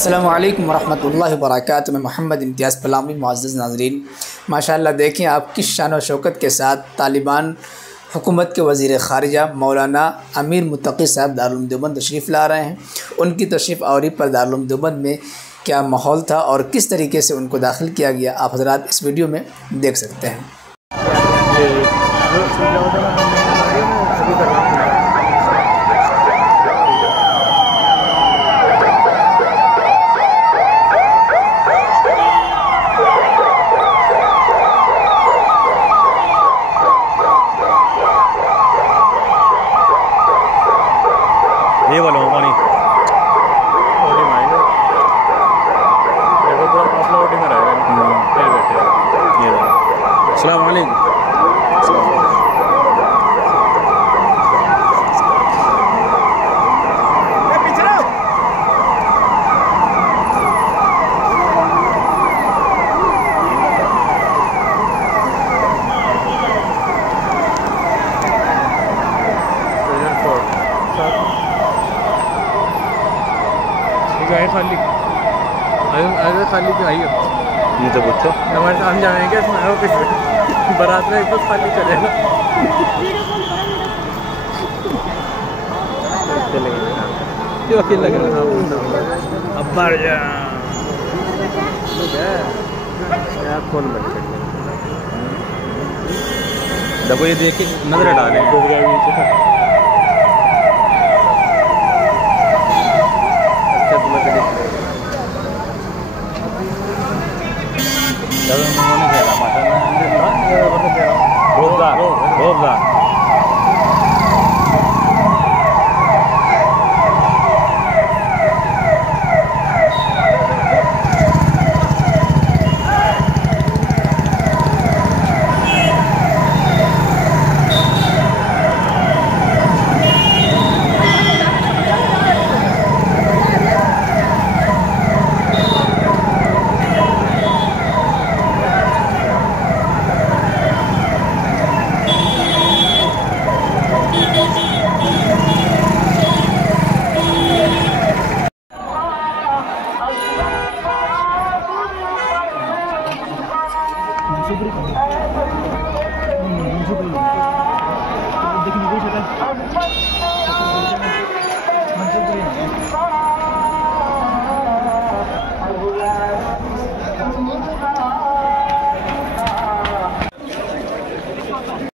अस्सलामुअलैकुम वरहमतुल्लाहि वबरकातुहू। मैं मोहम्मद इम्तियाज़ पलामी। मुअज़्ज़ज़ नाज़रीन, माशाअल्लाह देखें आप किस शान और शौकत के साथ तालिबान हुकूमत के वज़ीर ख़ारिजा मौलाना अमीर मुत्तक़ी साहब दारुल उलूम देवबंद तशरीफ़ ला रहे हैं। उनकी तशरीफ़ आवरी पर दारुल उलूम देवबंद में क्या माहौल था और किस तरीके से उनको दाखिल किया गया, आप हज़रात इस वीडियो में देख सकते हैं। ये वाला पानी ओडी में आएगा, देखो तो आप लोग ओडी में रहेगा। ये बैठे ये अस्सलाम वालेकुम। खाली अरे खाली क्यों आई हो? ये तो पूछो हमारे हम जाएंगे इसमें आओ किस बारात में बस खाली चलेगा। क्यों अकेले लग रहा है? अब बाहर जा यार फोन बंद कर देखो, ये देख के नजर डालें। देखिए